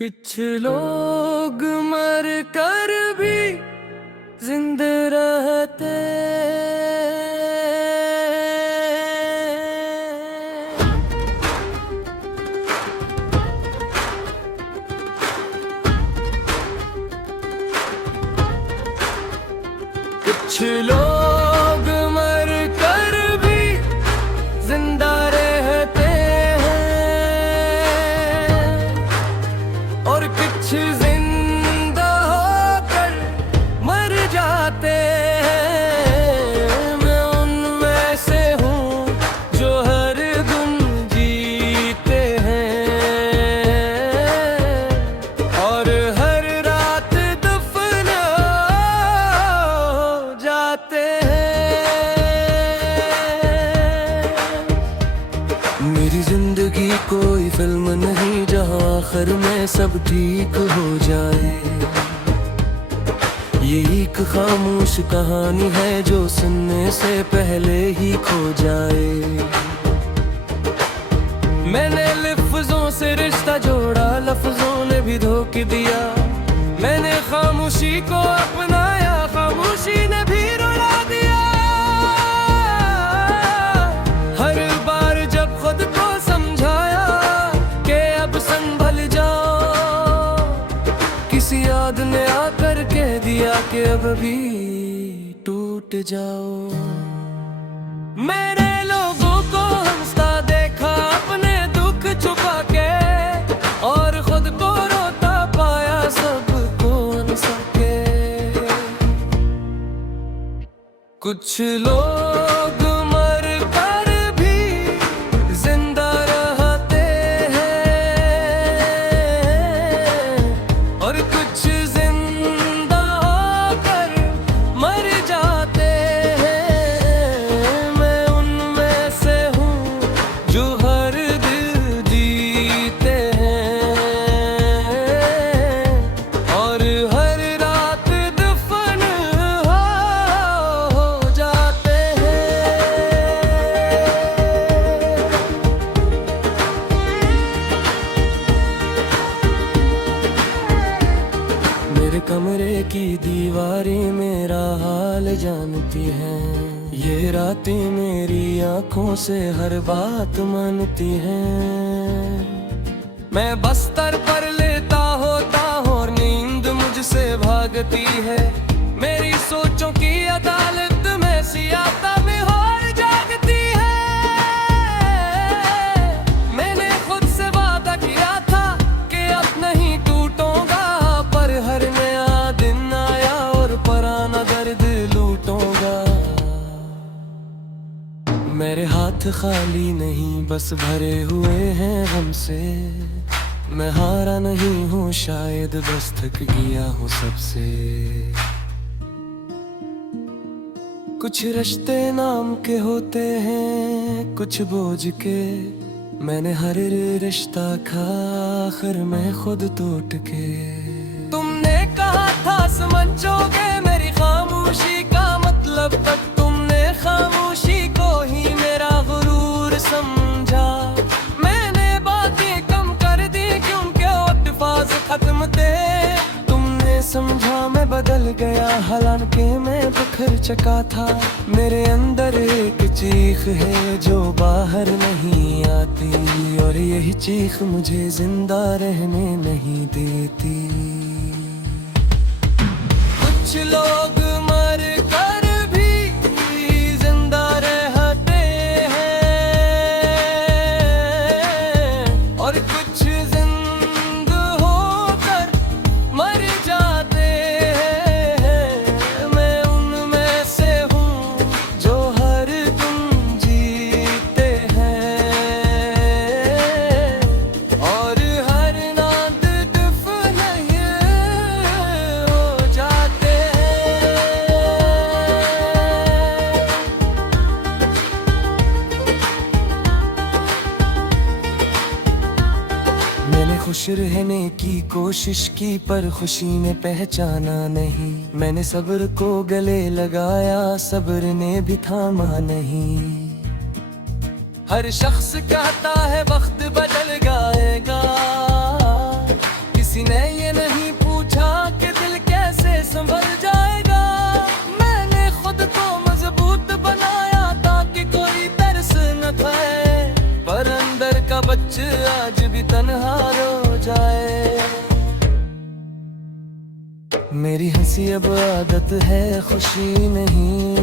कुछ लोग मर कर भी जिंदा रहते। कुछ लोग मर कर भी जिंदा रहते हैं और कुछ जिंदा होकर मर जाते हैं। मैं उनमें से हूँ जो हर दिन जीते हैं और हर रात दफन हो जाते हैं। मेरी जिंदगी कोई फिल्म नहीं जहाँ आखिर में सब ठीक हो जाए। ये एक खामोश कहानी है जो सुनने से पहले ही खो जाए। मैंने लफ्जों से रिश्ता जोड़ा, लफ्जों ने भी धोखा दिया। मैंने खामोशी को अपनाया, खामोशी ने भी रुला दिया। हर बार जब खुद को समझाया कि अब संभल जाओ, किसी याद ने आकर कह दिया कि अब भी टूट जाओ। मेरे लोगों को हंसता देखा अपने दुख छुपा के, और खुद को रोता पाया सबको हंसा के। कुछ लोग मर कर भी जिंदा रहते हैं और कुछ जिंदा होकर मर जाते हैं। मैं उनमें से हूँ जो हर दिल जीते हैं और हर रात दफन हो जाते हैं। मेरे कमरे की दीवारें मेरा हाल जानती हैं। ये रातें मेरी आंखों से हर बात मानती हैं। मैं बस्तर पर लेता होता हूँ और नींद मुझसे भागती है। मेरी सोचों की अदालत में सियाता में और जागती है। मैंने खुद से वादा किया था कि अब नहीं टूटूंगा, पर हर नया दिन आया और पुराना दर्द लूटूंगा। मेरे हाथ खाली नहीं बस भरे हुए हैं हमसे। मैं हारा नहीं हूँ शायद बस थक गया हूँ सबसे। कुछ रिश्ते नाम के होते हैं कुछ बोझ के। मैंने हर रिश्ता खा आखिर में खुद टूट के। तुमने कहा था समझोगे मेरी खामोशी का मतलब, तक तुमने खामोशी को ही मेरा गुरूर समझा। मैंने बातें कम कर दी क्योंकि अल्फाज खत्म थे। तुमने समझा मैं बदल गया हालांकि मैं बिखर चुका था। मेरे अंदर एक चीख है जो बाहर नहीं आती और यही चीख मुझे जिंदा रहने नहीं देती। कुछ लोग मर कर भी जिंदा रहते हैं और कुछ जिंदा होकर मर जाते हैं। मैं उनमें से हूँ जो हर दिन जीते हैं और हर रात दफन हो जाते हैं। मैंने खुश रहने की कोशिश की पर खुशी ने पहचाना नहीं। मैंने सब्र को गले लगाया सब्र ने भी थामा नहीं। हर शख्स कहता है वक्त बदल जाएगा, मेरी हंसी अब आदत है, खुशी नहीं।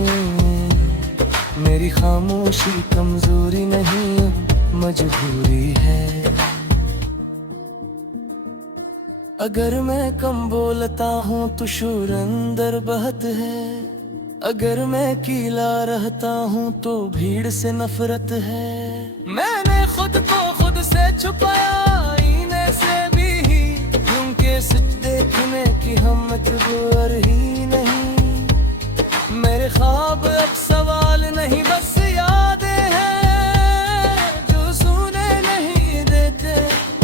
मेरी खामोशी कमजोरी नहीं, मजबूरी है। अगर मैं कम बोलता हूँ तो शोर अंदर बहत है। अगर मैं कीला रहता हूँ तो भीड़ से नफरत है। मैंने खुद को खुद से छुपाया, आईने से भी, क्योंकि सच देखने की हिम्मत गुर ही नहीं। मेरे ख्वाब अब सवाल नहीं, बस यादें हैं जो सुने नहीं देते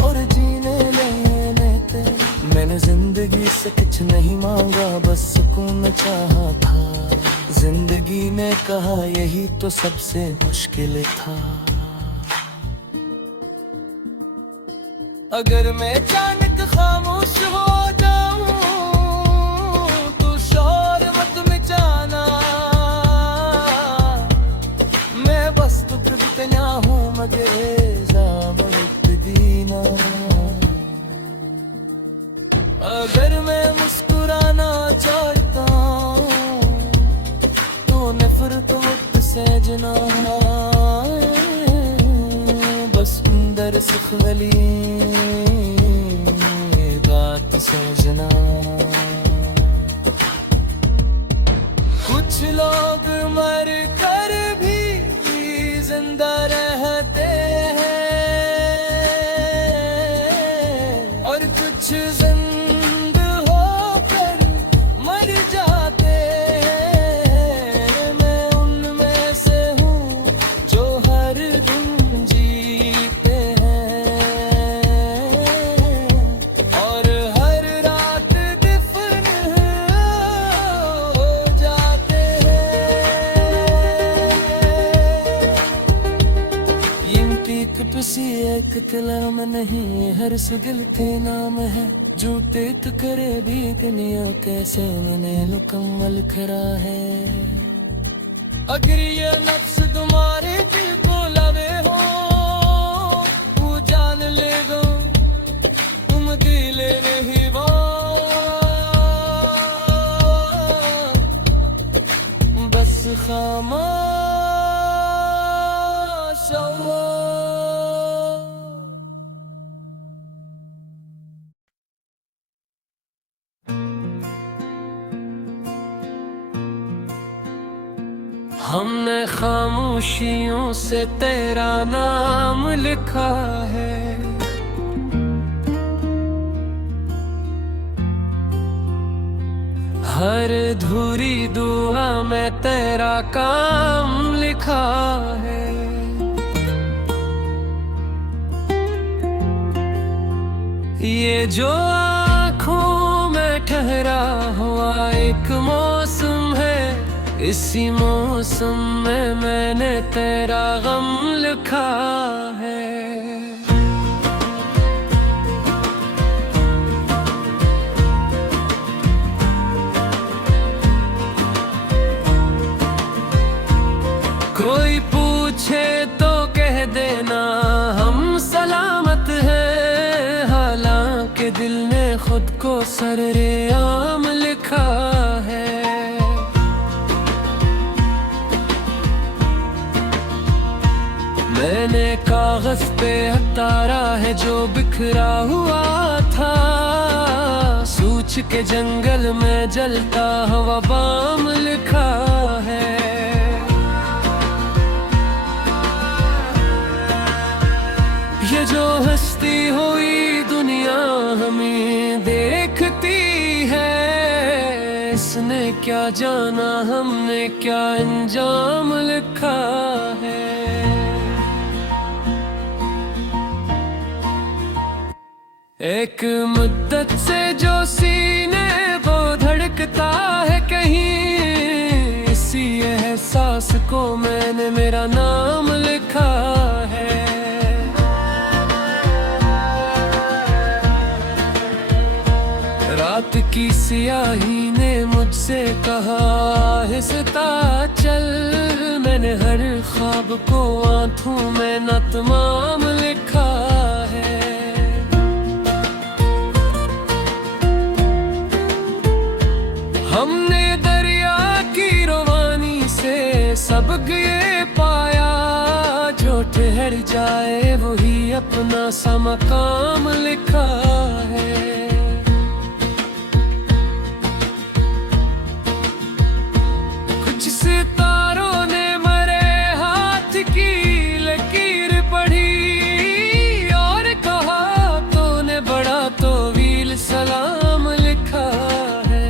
और जीने नहीं देते। मैंने जिंदगी से कुछ नहीं मांगा, बस सुकून चाहा था। जिंदगी ने कहा यही तो सबसे मुश्किल था। अगर मैं अचानक खामोश हो जाऊं तो शोर मत मचाना। मैं बस तुक बितना हूँ मगर जामत दीना। अगर मैं मुस्कुराना चाहता तो नफरत मुक्त सजना। बस अंदर सुख वाली बात सजना। कुछ लोग मर कर भी जिंदा रहते हैं और कुछ जिंदा होकर मर जाते हैं। मैं उनमें से हूँ जो हर दिन जीते हैं और हर रात दफन हो जाते हैं। यिंपीक पसी एक कलाम नहीं, हर सुगल थे नाम है। झूठे तो करे भी कनियों कैसे मैंने मुकम्मल खरा है। अगर ये नफ्स तुम्हारे दिल को लवे हो, वो जान ले दो तुम दिल रही वो। बस खामोश हो। हमने खामोशियों से तेरा नाम लिखा है। हर अधूरी दुआ में तेरा काम लिखा है। ये जो आँखों में ठहरा हुआ एक मौसम है, इसी मौसम में मैंने तेरा गम लिखा है। कोई पूछे तो कह देना हम सलामत हैं, हालांकि दिल ने खुद को सरेआम लिखा है। मैंने कागज पे उतारा है जो बिखरा हुआ था, सूच के जंगल में जलता हुआ बाम लिखा है। ये जो हस्ती हुई दुनिया हमें देखती है, इसने क्या जाना हमने क्या अंजाम लिखा है। एक मुद्दत से जो सीने को धड़कता है कहीं, इसी एहसास को मैंने मेरा नाम लिखा है। रात की सियाही ने मुझसे कहा आहिस्ता चल, मैंने हर ख्वाब को आंखों में न तमाम लिखा है। सबक ये पाया, जो ठहर जाए वही अपना सा मकाम लिखा है। कुछ सितारों ने मरे हाथ की लकीर पढ़ी और कहा तूने बड़ा तो वील सलाम लिखा है।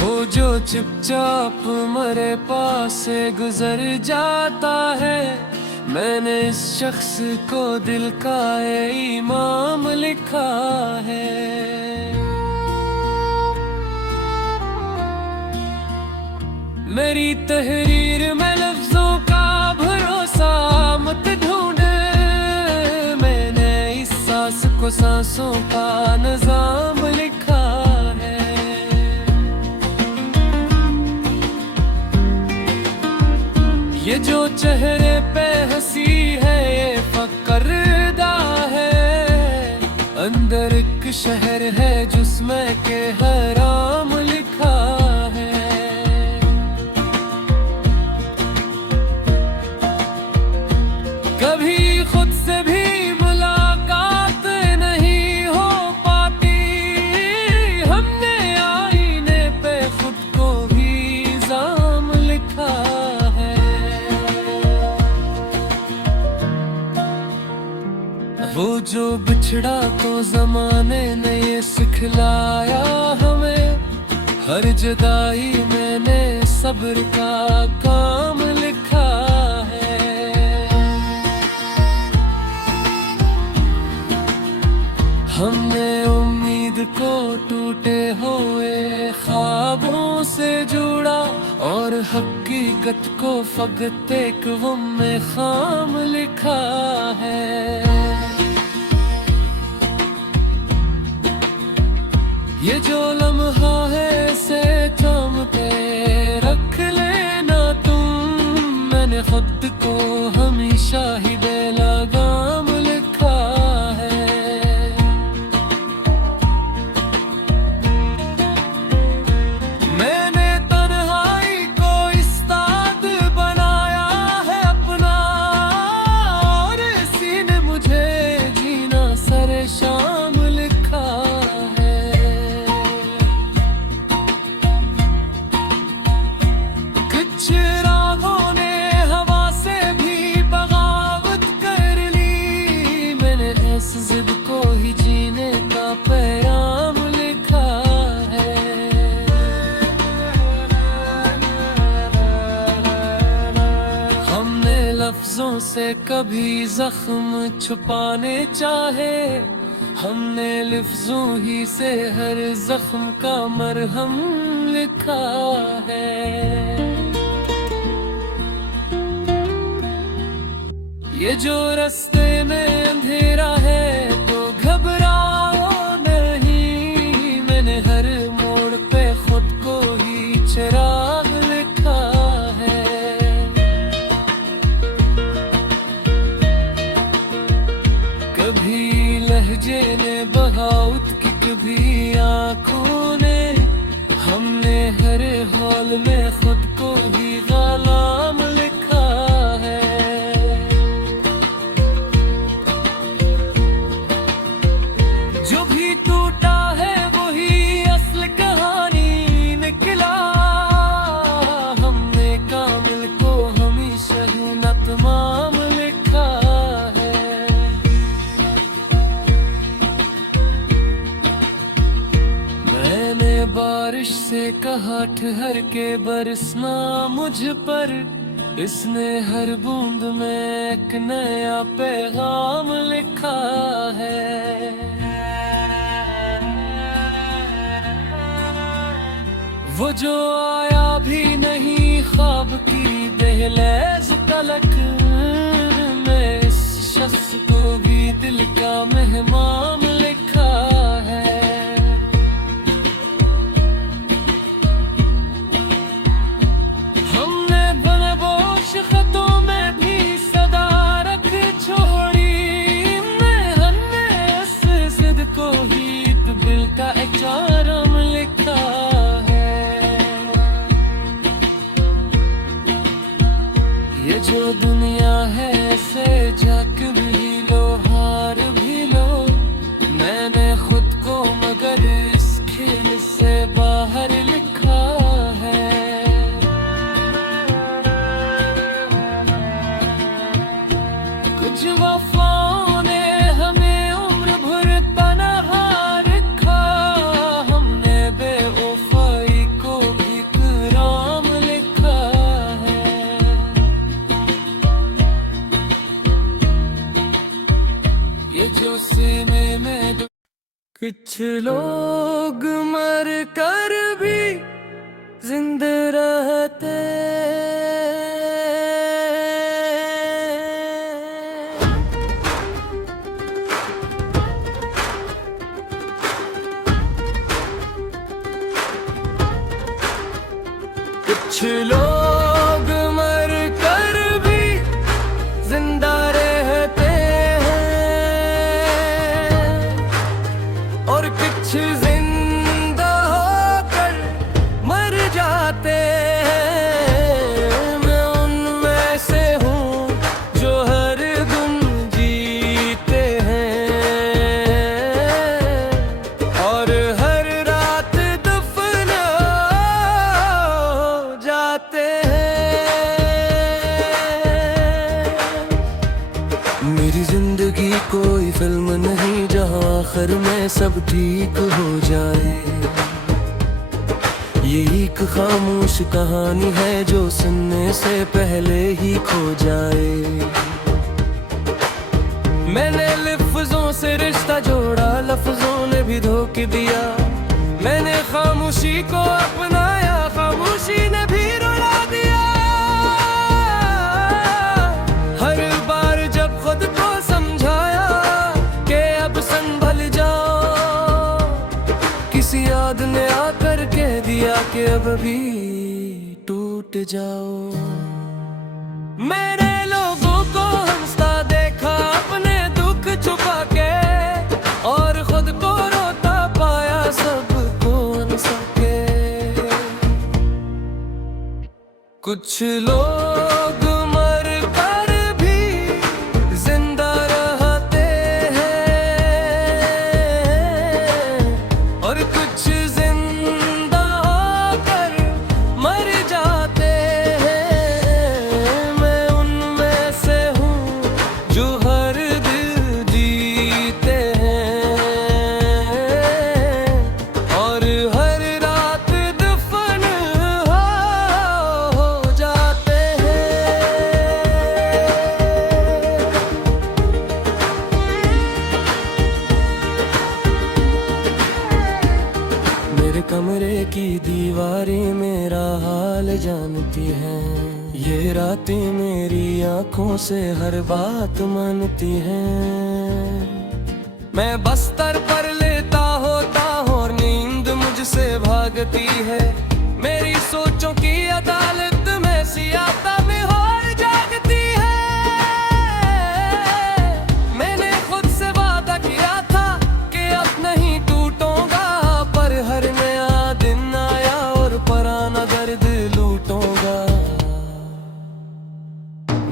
वो जो चुपचाप मरे पास से गुजर जाता है, मैंने इस शख्स को दिल का इमाम लिखा है। मेरी तहरीर में लफ्जों का भरोसा मत ढूंढ, मैंने इस सांस को सांसों का निजाम लिखा है। ये जो चेहरे पे हंसी है ये फकरदा है, अंदर एक शहर है जिसमें के हराम लिखा है। कभी खुद से भी मुलाकात नहीं हो पाती, हमने आईने पे खुद को भी इल्जाम लिखा है। वो जो बिछड़ा तो जमाने ने ये सिखलाया हमें, हर जुदाई मैंने सब्र का काम लिखा है। हमने उम्मीद को टूटे हुए ख्वाबों से जोड़ा और हकीकत को फकत एक वो में खाम लिखा है। ये जो लम्हा है इसे थाम के रख लेना तुम, मैंने खुद को हमेशा ही बेलगाम लिखा है। मैंने तन्हाई को इस्ताद बनाया है अपना, और इसी ने मुझे जीना सरे शाम लिखा है। कुछ रागों ने हवा से भी बगावत कर ली, मैंने इस जिद को ही जीने का पैगाम लिखा है। हमने लफ्जों से कभी जख्म छुपाने चाहे, हमने लफ्जों ही से हर जख्म का मरहम लिखा है। ये जो रास्ते में अंधेरा है तो घबराओ नहीं, मैंने हर मोड़ पे खुद को ही चिराग लिखा है। कभी लहजे ने बगावत की, कभी आंखों ने, हमने हर हाल में खुद को ही गुलाम लिखा है। जो भी टूटा है वही असल कहानी निकला, हमने कामिल को हमेशा ही न तमाम लिखा है। मैंने बारिश से कहा ठहर के बरसना मुझ पर, इसने हर बूंद में एक नया पैगाम लिखा है। वो जो आया भी नहीं ख्वाब की दहलीज तलक, मैं इस शख्स को भी दिल का मेहमान लिखा है। हमने बनबोश खतों में भी सदारत छोड़ी, हमने इस जिद को ही दिल का एक चारम लिखा है। कुछ लोग मर कर भी जिंदा रहते, कुछ लोग मर कर भी जिंदा रहते हैं और कुछ जिंदा होकर मर जाते हैं। मैं उनमें से हूँ जो हर दिन जीते हैं और हर रात दफन हो जाते हैं। मेरी जिंदगी कोई फिल्म नहीं जहाँ आखिर में सब ठीक हो जाए। ये एक खामोश कहानी है जो सुनने से पहले ही खो जाए। मैंने लफ्जों से रिश्ता जोड़ा, लफ्जों ने भी धोखा दिया। मैंने खामोशी को अपनाया, खामोशी ने भी रुला दिया। हर बार जब खुद को समझाया कि अब संभल जाओ, किसी याद ने आकर कह दिया कि अब भी टूट जाओ। मेरे लोगों को हंसता देखा अपने दुख छुपा के, और खुद को रोता पाया सबको हंसा के। कुछ लोग मर कर भी जिंदा रहते हैं और कुछ जिंदा होकर मर जाते हैं। मैं उनमें से हूँ जो हर दिल जीते हैं और हर रात दफन हो जाते हैं। मेरे कमरे की दीवारें मेरा हाल जानती हैं। ये रातें मेरी आंखों से हर बात मानती हैं। मैं बस्तर पर लेटा होता हूँ और नींद मुझसे भागती है। मेरी सोचों की अदालत में सियाता में और जागती है। मैंने खुद से वादा किया था कि अब नहीं टूटूंगा, पर हर नया दिन आया और पुराना दर्द लूटूंगा।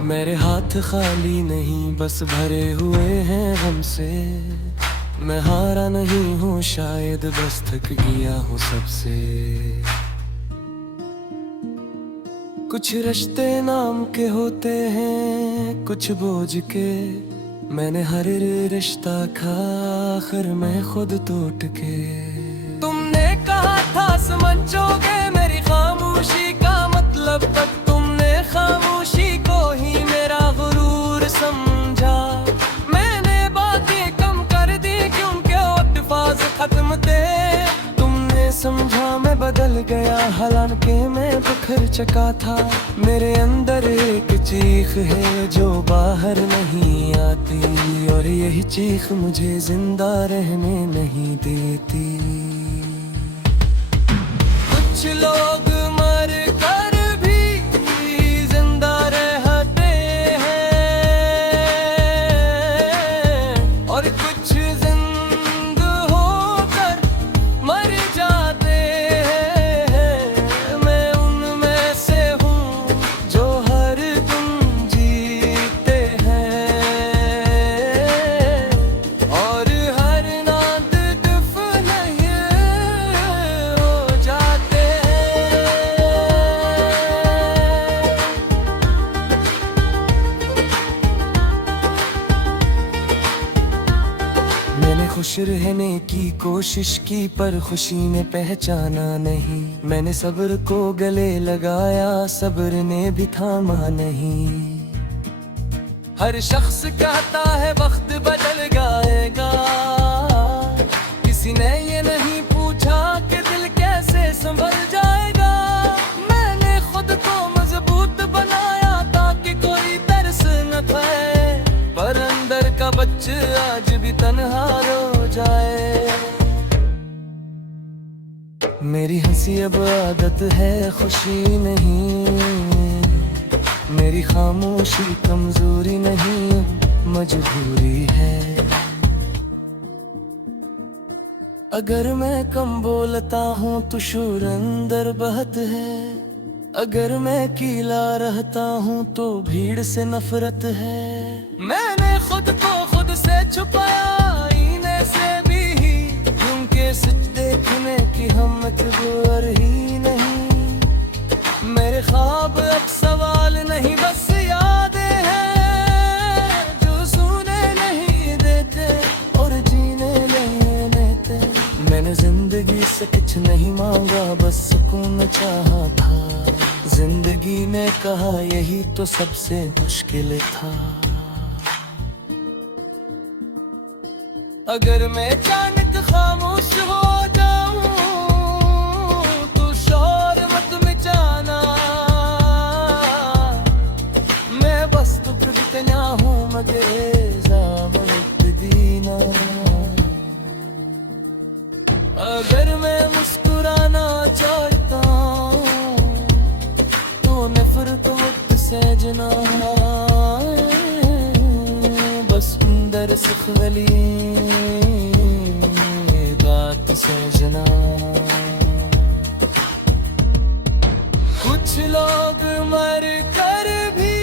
मेरे हाथ खाली नहीं बस भरे हुए हैं हमसे। मैं हारा नहीं हूँ, शायद बस थक गया हूँ सबसे। कुछ रिश्ते नाम के होते हैं, कुछ बोझ के। मैंने हर रिश्ता खा आखिर मैं खुद टूट के। तुमने कहा था समझोगे मेरी खामोशी का मतलब, तक तुमने खामोशी को ही मेरा गुरूर समझा। मैंने बातें कम कर दी क्योंकि अल्फाज खत्म थे। तुमने समझा मैं बदल गया, हालांकि मैं बिखर चुका था। मेरे अंदर एक चीख है जो बाहर नहीं आती, और यही चीख मुझे जिंदा रहने नहीं देती। कुछ लोग मर कर भी जिंदा रहते हैं और कुछ जिंदा होकर मर जाते हैं। मैं उनमें से हूँ जो हर दिन जीते हैं और हर रात दफन हो जाते हैं। मैंने खुश रहने की कोशिश की पर खुशी ने पहचाना नहीं। मैंने सब्र को गले लगाया, सब्र ने भी थामा नहीं। हर शख्स कहता है वक्त बदल जाएगा, आज भी तन्हा रो जाए। मेरी हंसी अब आदत है, खुशी नहीं। मेरी खामोशी कमजोरी नहीं, मजबूरी है। अगर मैं कम बोलता हूँ तो शोर अंदर बहत है। अगर मैं कीला रहता हूँ तो भीड़ से नफरत है। मैंने खुद को खुद से छुपाया, आईने से भी क्योंकि सच देखने की हिम्मत गुर ही नहीं। मेरे ख्वाब अब सवाल नहीं, बस यादें हैं जो सुने नहीं देते और जीने नहीं देते। मैंने जिंदगी से कुछ नहीं मांगा, बस सुकून चाहा था। जिंदगी ने कहा यही तो सबसे मुश्किल था। अगर मैं अचानक खामोश हो जाऊं तो शोर मत मचाना। मैं बस तो कितना हूँ मगर जामत दीना। अगर मैं मुस्कुराना चाहता हूँ तो नफरत वक्त से जना। बस अंदर सुख वाली बात से जना। कुछ लोग मर कर भी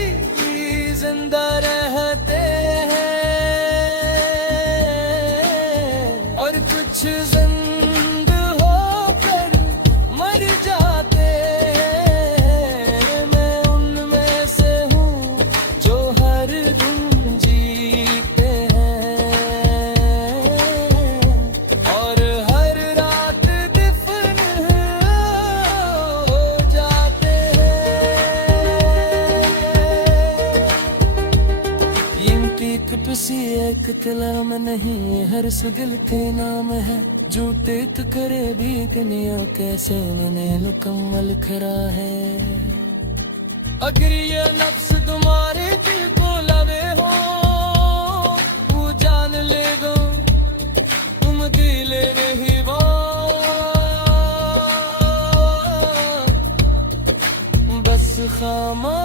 जिंदा रहते हैं और कुछ जिंदा होकर मर जाते हैं। मैं उनमें से हूँ जो हर दिन जीते हैं और हर रात दफन हो जाते हैं। इनकी किसी एक कलाम नहीं, हर सुदिल के नाम है। झूठे तो करे भी कनियों कैसे मैंने मुकम्मल करा है। अगर ये नफ्स तुम्हारे दिल को लवे हो, वो जान ले गो तुम दिल नहीं वो। बस खामा